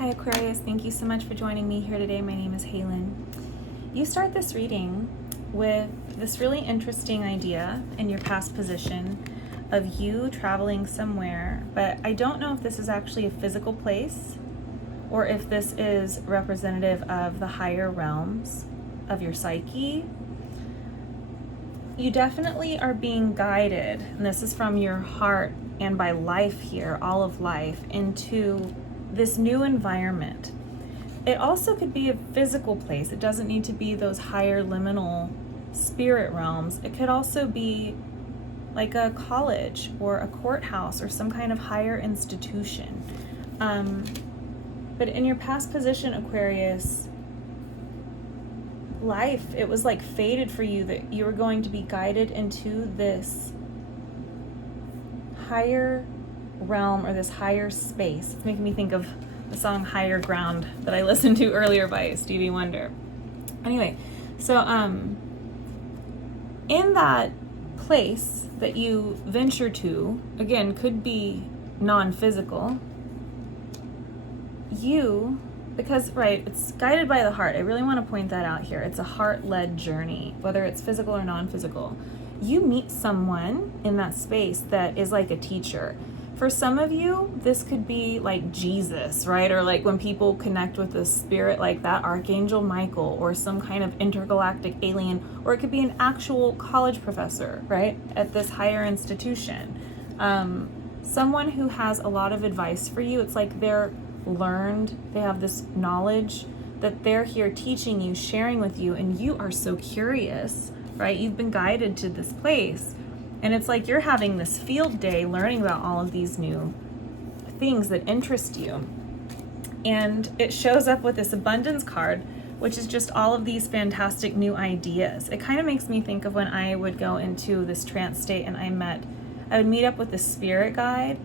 Hi Aquarius, thank you so much for joining me here today. My name is Halen. You start this reading with this really interesting idea in your past position of you traveling somewhere, but I don't know if this is actually a physical place or if this is representative of the higher realms of your psyche. You definitely are being guided, and this is from your heart and by life here, all of life, into this new environment. It also could be a physical place. It doesn't need to be those higher liminal spirit realms. It could also be like a college or a courthouse or some kind of higher institution. But in your past position, Aquarius, life, it was like fated for you that you were going to be guided into this higher realm or this higher space. It's making me think of the song Higher Ground that I listened to earlier by Stevie Wonder. Anyway, so in that place that you venture to, again, could be non-physical, because it's guided by the heart. I really want to point that out here. It's a heart-led journey, whether it's physical or non-physical. You meet someone in that space that is like a teacher. For some of you, this could be like Jesus, right? Or like when people connect with a spirit like that, Archangel Michael, or some kind of intergalactic alien, or it could be an actual college professor, right? At this higher institution. Someone who has a lot of advice for you. It's like they're learned, they have this knowledge that they're here teaching you, sharing with you, and you are so curious, right? You've been guided to this place. And it's like you're having this field day learning about all of these new things that interest you. And it shows up with this abundance card, which is just all of these fantastic new ideas. It kind of makes me think of when I would go into this trance state and I would meet up with this spirit guide,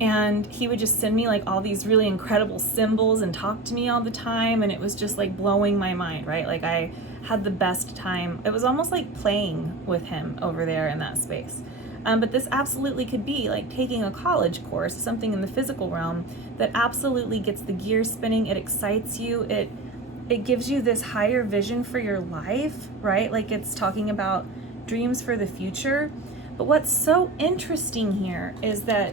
and he would just send me like all these really incredible symbols and talk to me all the time. And it was just like blowing my mind, right? Like I had the best time. It was almost like playing with him over there in that space. But this absolutely could be like taking a college course, something in the physical realm that absolutely gets the gears spinning. It excites you. It gives you this higher vision for your life, right? Like it's talking about dreams for the future. But what's so interesting here is that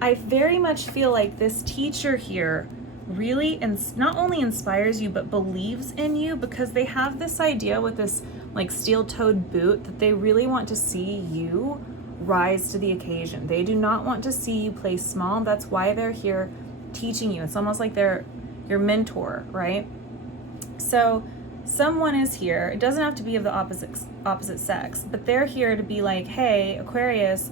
I very much feel like this teacher here really not only inspires you, but believes in you, because they have this idea with this like steel-toed boot that they really want to see you rise to the occasion. They do not want to see you play small. That's why they're here teaching you. It's almost like they're your mentor, right? So someone is here. It doesn't have to be of the opposite sex, but they're here to be like, hey, Aquarius,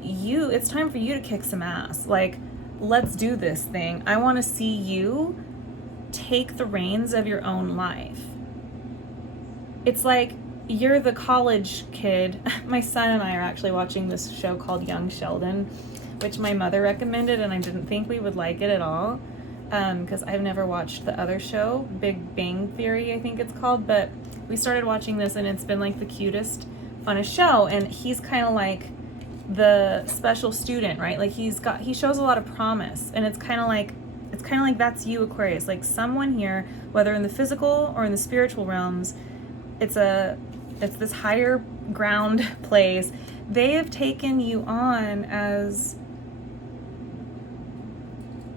it's time for you to kick some ass. Like, let's do this thing. I want to see you take the reins of your own life. It's like you're the college kid. My son and I are actually watching this show called Young Sheldon, which my mother recommended, and I didn't think we would like it at all, because I've never watched the other show, Big Bang Theory, I think it's called, but we started watching this, and it's been like the cutest, funnest show, and he's kind of like the special student, right? Like he shows a lot of promise, and it's kind of like that's you, Aquarius. Like someone here, whether in the physical or in the spiritual realms, it's this higher ground place. They have taken you on as,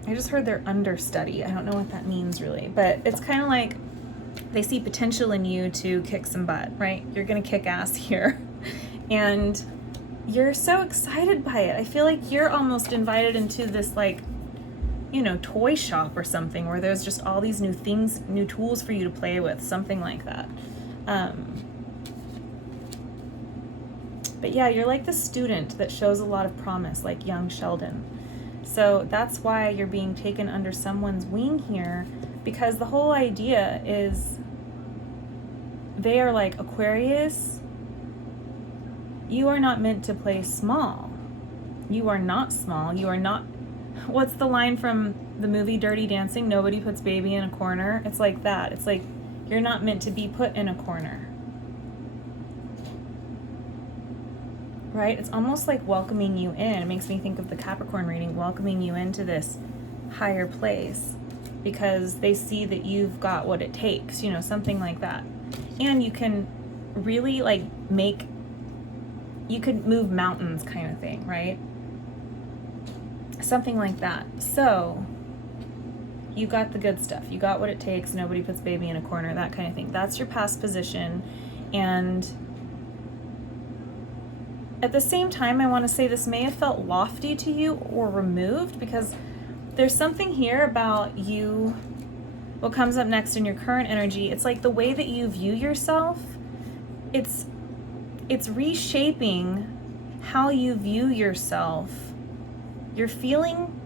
I just heard their understudy. I don't know what that means really, but it's kind of like they see potential in you to kick some butt, right? You're gonna kick ass here. And you're so excited by it. I feel like you're almost invited into this like, toy shop or something where there's just all these new things, new tools for you to play with, something like that. But yeah, you're like the student that shows a lot of promise, like young Sheldon. So that's why you're being taken under someone's wing here, because the whole idea is they are like, Aquarius, you are not meant to play small. You are not small. You are not, what's the line from the movie Dirty Dancing? Nobody puts baby in a corner. It's like that. It's like you're not meant to be put in a corner. Right? It's almost like welcoming you in. It makes me think of the Capricorn reading, welcoming you into this higher place. because they see that you've got what it takes, something like that. And you can really you could move mountains kind of thing, right? Something like that. So you got the good stuff. You got what it takes. Nobody puts baby in a corner, that kind of thing. That's your past position. And at the same time, I want to say this may have felt lofty to you or removed, because there's something here about you, what comes up next in your current energy. It's like the way that you view yourself, it's reshaping how you view yourself. You're feeling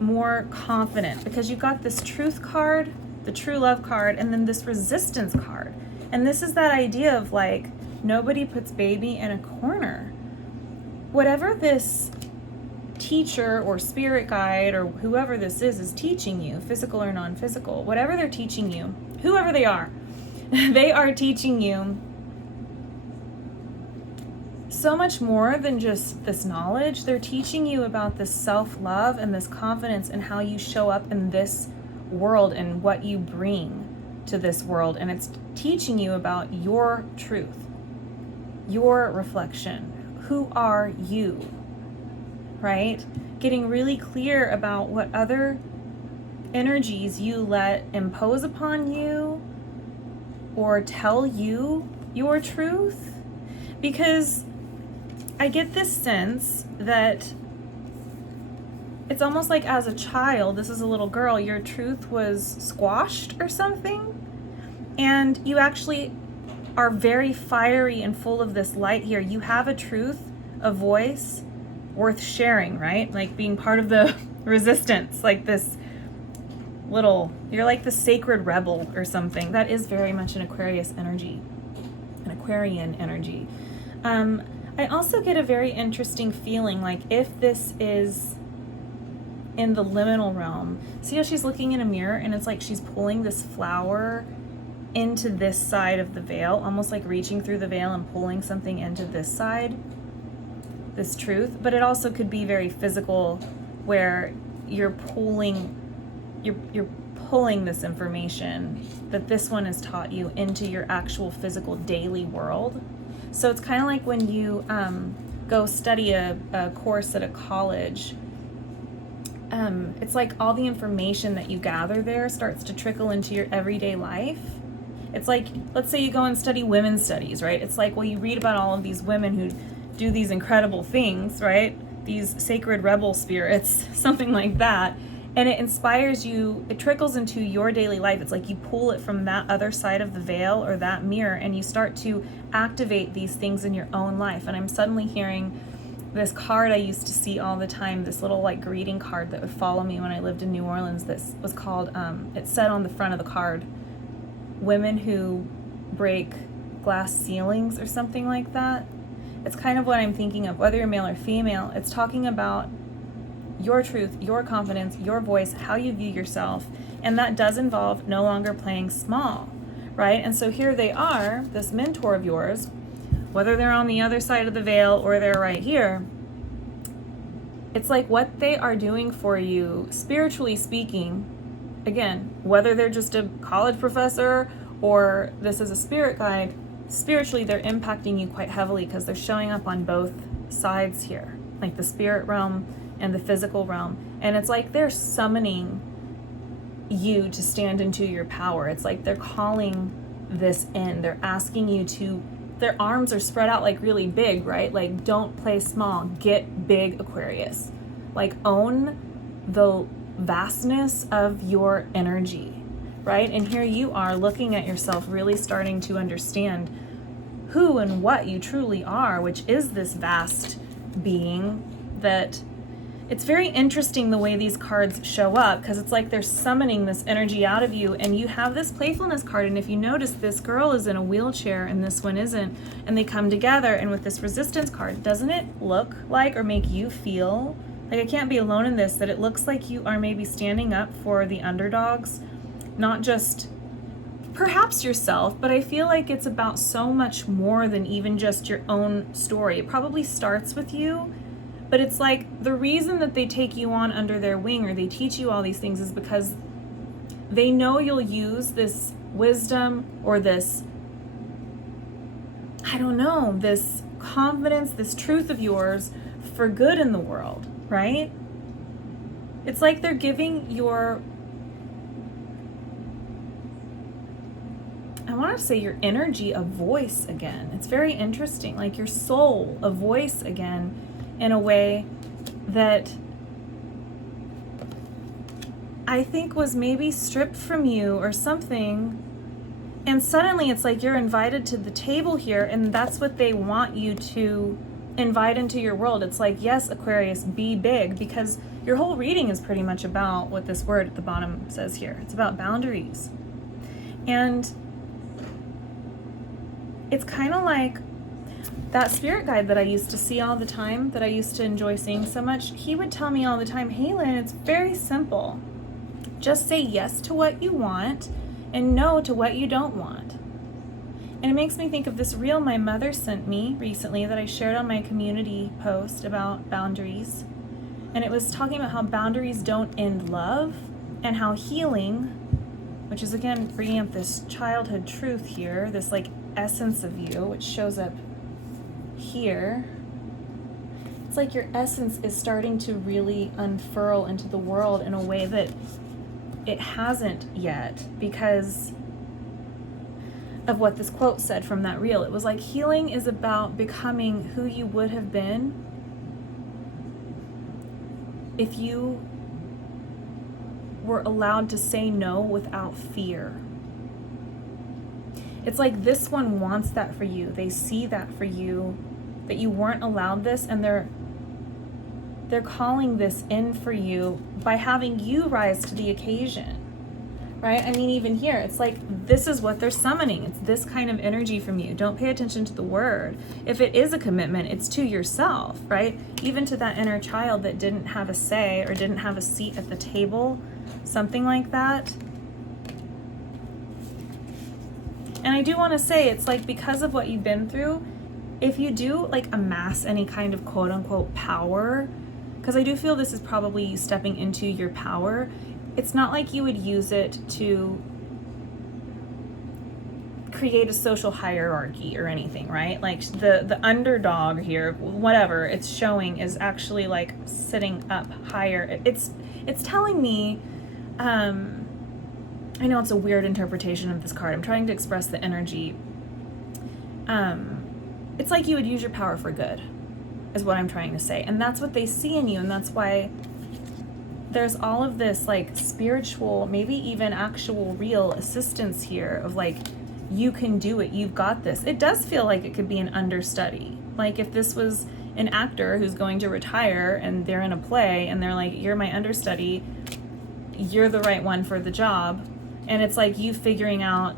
more confident because you got this truth card, the true love card, and then this resistance card. And this is that idea of like, nobody puts baby in a corner. Whatever this teacher or spirit guide or whoever this is teaching you, physical or non-physical, whatever they're teaching you, whoever they are, they are teaching you so much more than just this knowledge. They're teaching you about this self-love and this confidence and how you show up in this world and what you bring to this world. And it's teaching you about your truth, your reflection. Who are you, right? Getting really clear about what other energies you let impose upon you or tell you your truth. Because I get this sense that it's almost like as a child, this is a little girl, your truth was squashed or something. And you actually are very fiery and full of this light here. You have a truth, a voice worth sharing, right? Like being part of the resistance, like this you're like the sacred rebel or something. That is very much an Aquarius energy, an Aquarian energy. I also get a very interesting feeling, like if this is in the liminal realm, see how she's looking in a mirror and it's like she's pulling this flower into this side of the veil, almost like reaching through the veil and pulling something into this side, this truth. But it also could be very physical, where you're pulling this information that this one has taught you into your actual physical daily world. So it's kind of like when you go study a course at a college. It's like all the information that you gather there starts to trickle into your everyday life. It's like, let's say you go and study women's studies, right? It's like, well, you read about all of these women who do these incredible things, right? These sacred rebel spirits, something like that. And it inspires you, it trickles into your daily life. It's like you pull it from that other side of the veil or that mirror, and you start to activate these things in your own life. And I'm suddenly hearing this card I used to see all the time, this little like greeting card that would follow me when I lived in New Orleans. This was called, it said on the front of the card, women who break glass ceilings or something like that. It's kind of what I'm thinking of, whether you're male or female. It's talking about your truth, your confidence, your voice, how you view yourself. And that does involve no longer playing small, right? And so here they are, this mentor of yours, whether they're on the other side of the veil or they're right here. It's like what they are doing for you, spiritually speaking, again, whether they're just a college professor or this is a spirit guide, spiritually they're impacting you quite heavily because they're showing up on both sides here, like the spirit realm and the physical realm. And it's like they're summoning you to stand into your power. It's like they're calling this in. They're asking you to, their arms are spread out like really big, right? Like, don't play small, get big, Aquarius. Like, own the vastness of your energy, right? And here you are looking at yourself, really starting to understand who and what you truly are, which is this vast being that it's very interesting the way these cards show up, because it's like they're summoning this energy out of you, and you have this playfulness card. And if you notice, this girl is in a wheelchair and this one isn't, and they come together. And with this resistance card, doesn't it look like or make you feel like, I can't be alone in this, that it looks like you are maybe standing up for the underdogs, not just perhaps yourself, but I feel like it's about so much more than even just your own story. It probably starts with you, But it's like the reason that they take you on under their wing or they teach you all these things is because they know you'll use this wisdom or this, I don't know, this confidence, this truth of yours for good in the world, right? It's like they're giving your, I want to say your energy a voice again. It's very interesting, like your soul a voice again in a way that I think was maybe stripped from you or something. And suddenly it's like you're invited to the table here, and that's what they want you to invite into your world. It's like, yes, Aquarius, be big, because your whole reading is pretty much about what this word at the bottom says here. It's about boundaries. And it's kind of like that spirit guide that I used to see all the time, that I used to enjoy seeing so much. He would tell me all the time, Halen, it's very simple. Just say yes to what you want and no to what you don't want. And it makes me think of this reel my mother sent me recently that I shared on my community post about boundaries. And it was talking about how boundaries don't end love, and how healing, which is again bringing up this childhood truth here, this like essence of you, which shows up here. It's like your essence is starting to really unfurl into the world in a way that it hasn't yet, because of what this quote said from that reel. It was like healing is about becoming who you would have been if you were allowed to say no without fear. It's like this one wants that for you. They see that for you, that you weren't allowed this, and they're calling this in for you by having you rise to the occasion, right? I mean, even here, it's like this is what they're summoning. It's this kind of energy from you. Don't pay attention to the word. If it is a commitment, it's to yourself, right? Even to that inner child that didn't have a say or didn't have a seat at the table, something like that. And I do want to say, it's like because of what you've been through, if you do like amass any kind of quote unquote power, because I do feel this is probably you stepping into your power, it's not like you would use it to create a social hierarchy or anything, right? Like the underdog here, whatever it's showing, is actually like sitting up higher. It's telling me, I know it's a weird interpretation of this card. I'm trying to express the energy. It's like you would use your power for good, is what I'm trying to say. And that's what they see in you. And that's why there's all of this like spiritual, maybe even actual real assistance here of like, you can do it. You've got this. It does feel like it could be an understudy. Like if this was an actor who's going to retire and they're in a play and they're like, you're my understudy, you're the right one for the job. And it's like you figuring out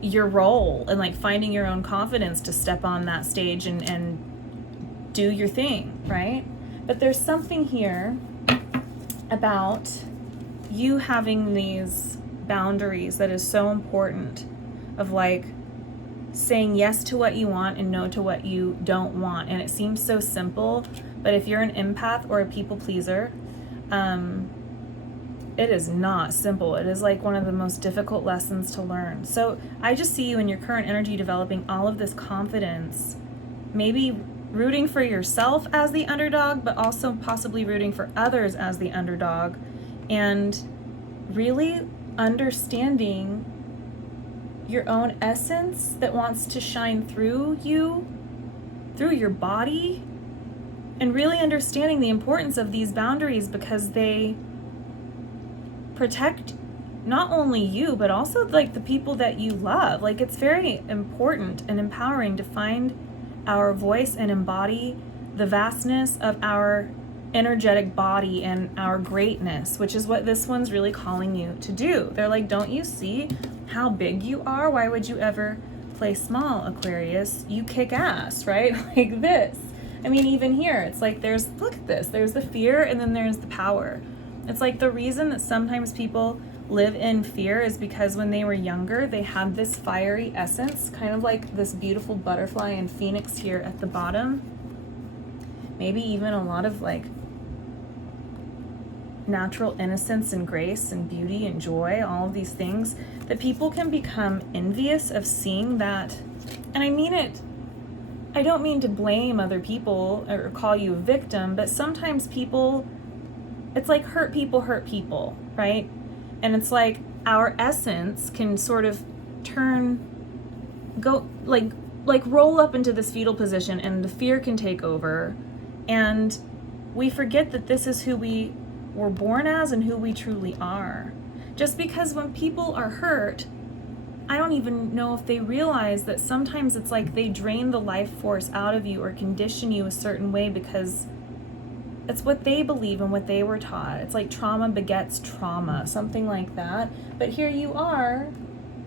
your role and like finding your own confidence to step on that stage and do your thing, right? But there's something here about you having these boundaries that is so important, of like saying yes to what you want and no to what you don't want. And it seems so simple, but if you're an empath or a people pleaser, it is not simple. It is like one of the most difficult lessons to learn. So I just see you in your current energy developing all of this confidence, maybe rooting for yourself as the underdog, but also possibly rooting for others as the underdog, and really understanding your own essence that wants to shine through you, through your body, and really understanding the importance of these boundaries, because they protect not only you, but also like the people that you love. Like it's very important and empowering to find our voice and embody the vastness of our energetic body and our greatness, which is what this one's really calling you to do. They're like, don't you see how big you are? Why would you ever play small, Aquarius? You kick ass, right? Like this. I mean, even here, it's like look at this. There's the fear and then there's the power. It's like the reason that sometimes people live in fear is because when they were younger, they had this fiery essence, kind of like this beautiful butterfly and phoenix here at the bottom. maybe even a lot of like natural innocence and grace and beauty and joy, all of these things, that people can become envious of seeing that. And I mean it, I don't mean to blame other people or call you a victim, but sometimes people, it's like hurt people, right? And it's like our essence can sort of go like roll up into this fetal position, and the fear can take over, and we forget that this is who we were born as and who we truly are. Just because when people are hurt, I don't even know if they realize that sometimes it's like they drain the life force out of you or condition you a certain way because it's what they believe and what they were taught. It's like trauma begets trauma, something like that. But here you are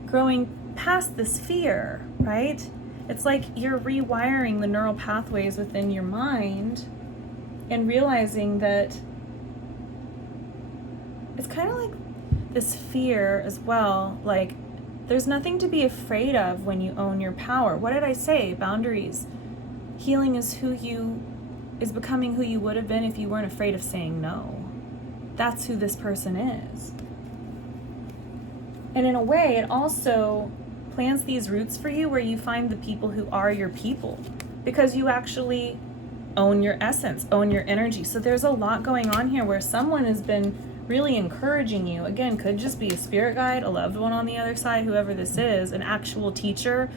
growing past this fear, right? It's like you're rewiring the neural pathways within your mind and realizing that it's kind of like this fear as well. Like, there's nothing to be afraid of when you own your power. What did I say? Boundaries. Healing is becoming who you would have been if you weren't afraid of saying no. That's who this person is. And in a way, it also plants these roots for you where you find the people who are your people, because you actually own your essence, own your energy. So there's a lot going on here where someone has been really encouraging you. Again, could just be a spirit guide, a loved one on the other side, whoever this is, an actual teacher.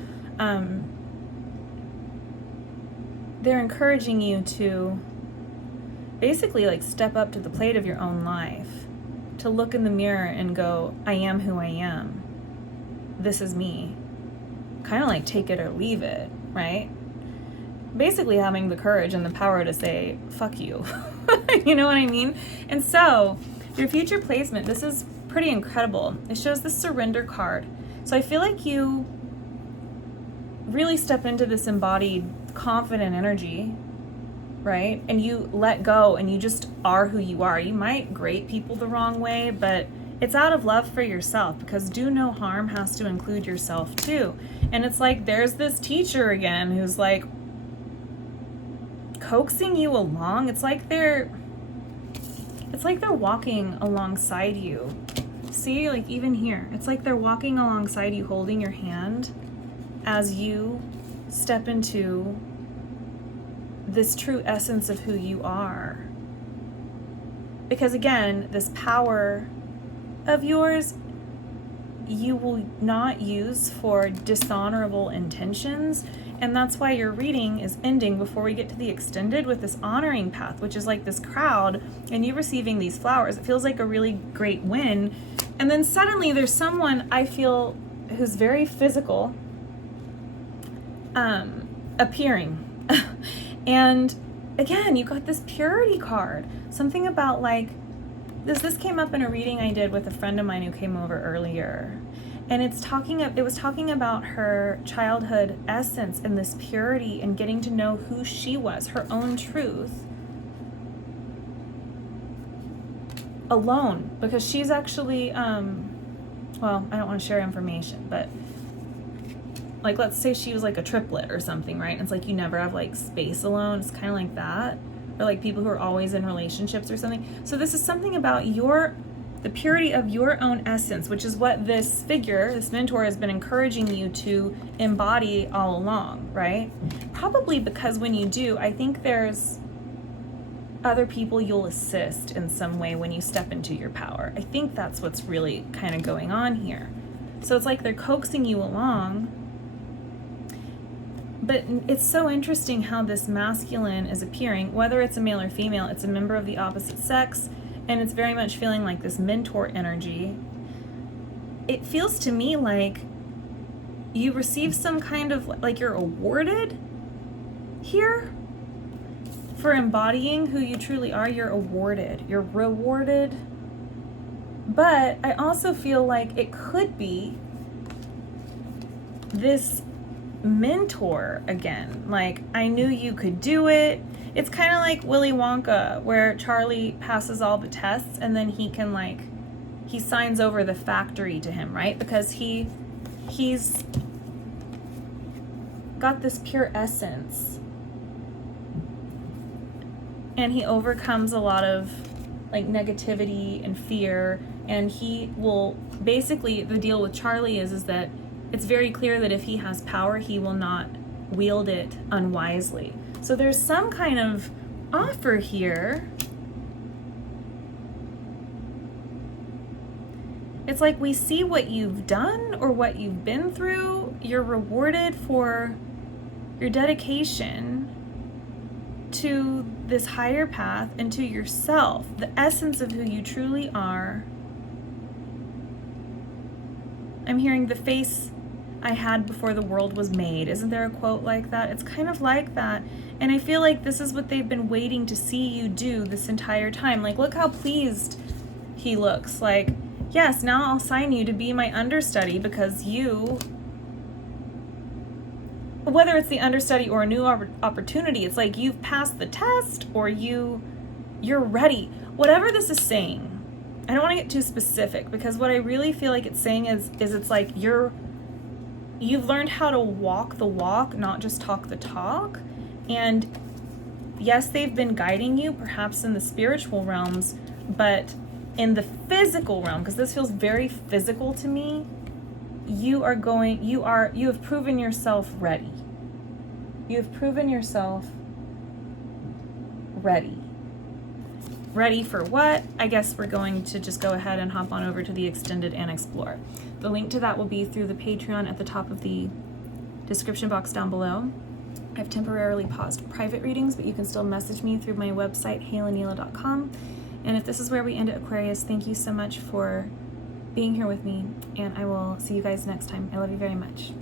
They're encouraging you to basically like step up to the plate of your own life, to look in the mirror and go, I am who I am. This is me. Kind of like take it or leave it, right? Basically having the courage and the power to say, fuck you. You know what I mean? And so your future placement, this is pretty incredible. It shows the surrender card. So I feel like you really step into this embodied, confident energy, right? And you let go and you just are who you are. You might grate people the wrong way, but it's out of love for yourself, because do no harm has to include yourself too. And it's like there's this teacher again who's like coaxing you along. It's like they're walking alongside you. See, like even here, it's like they're walking alongside you, holding your hand as you step into this true essence of who you are. Because again, this power of yours, you will not use for dishonorable intentions. And that's why your reading is ending before we get to the extended with this honoring path, which is like this crowd and you receiving these flowers. It feels like a really great win. And then suddenly there's someone I feel who's very physical appearing. And again, you got this purity card. Something about like, this came up in a reading I did with a friend of mine who came over earlier. And it was talking about her childhood essence and this purity and getting to know who she was, her own truth, alone. Because she's actually, well, I don't want to share information, but like, let's say she was like a triplet or something, right? And it's like you never have like space alone. It's kind of like that. Or like people who are always in relationships or something. So this is something about the purity of your own essence, which is what this figure, this mentor, has been encouraging you to embody all along, right? Probably because when you do, I think there's other people you'll assist in some way when you step into your power. I think that's what's really kind of going on here. So it's like they're coaxing you along. But it's so interesting how this masculine is appearing, whether it's a male or female, it's a member of the opposite sex, and it's very much feeling like this mentor energy. It feels to me like you receive some kind of, like you're awarded here for embodying who you truly are. You're awarded, you're rewarded. But I also feel like it could be this mentor again, like, I knew you could do it. It's kind of like Willy Wonka, where Charlie passes all the tests and then he can like, he signs over the factory to him, right? Because he's got this pure essence and he overcomes a lot of like negativity and fear, and he will basically, the deal with Charlie is that it's very clear that if he has power, he will not wield it unwisely. So there's some kind of offer here. It's like we see what you've done or what you've been through. You're rewarded for your dedication to this higher path and to yourself, the essence of who you truly are. I'm hearing the face I had before the world was made. Isn't there a quote like that? It's kind of like that. And I feel like this is what they've been waiting to see you do this entire time. Like, look how pleased he looks. Like, yes, now I'll sign you to be my understudy because you, whether it's the understudy or a new opportunity, it's like you've passed the test or you're ready. Whatever this is saying, I don't want to get too specific, because what I really feel like it's saying is it's like you've learned how to walk the walk, not just talk the talk. And yes, they've been guiding you perhaps in the spiritual realms, but in the physical realm, because this feels very physical to me, you have proven yourself ready. You have proven yourself ready. Ready for what? I guess we're going to just go ahead and hop on over to the extended and explore. The link to that will be through the Patreon at the top of the description box down below. I've temporarily paused private readings, but you can still message me through my website, halennelah.com. And if this is where we end at Aquarius, thank you so much for being here with me, and I will see you guys next time. I love you very much.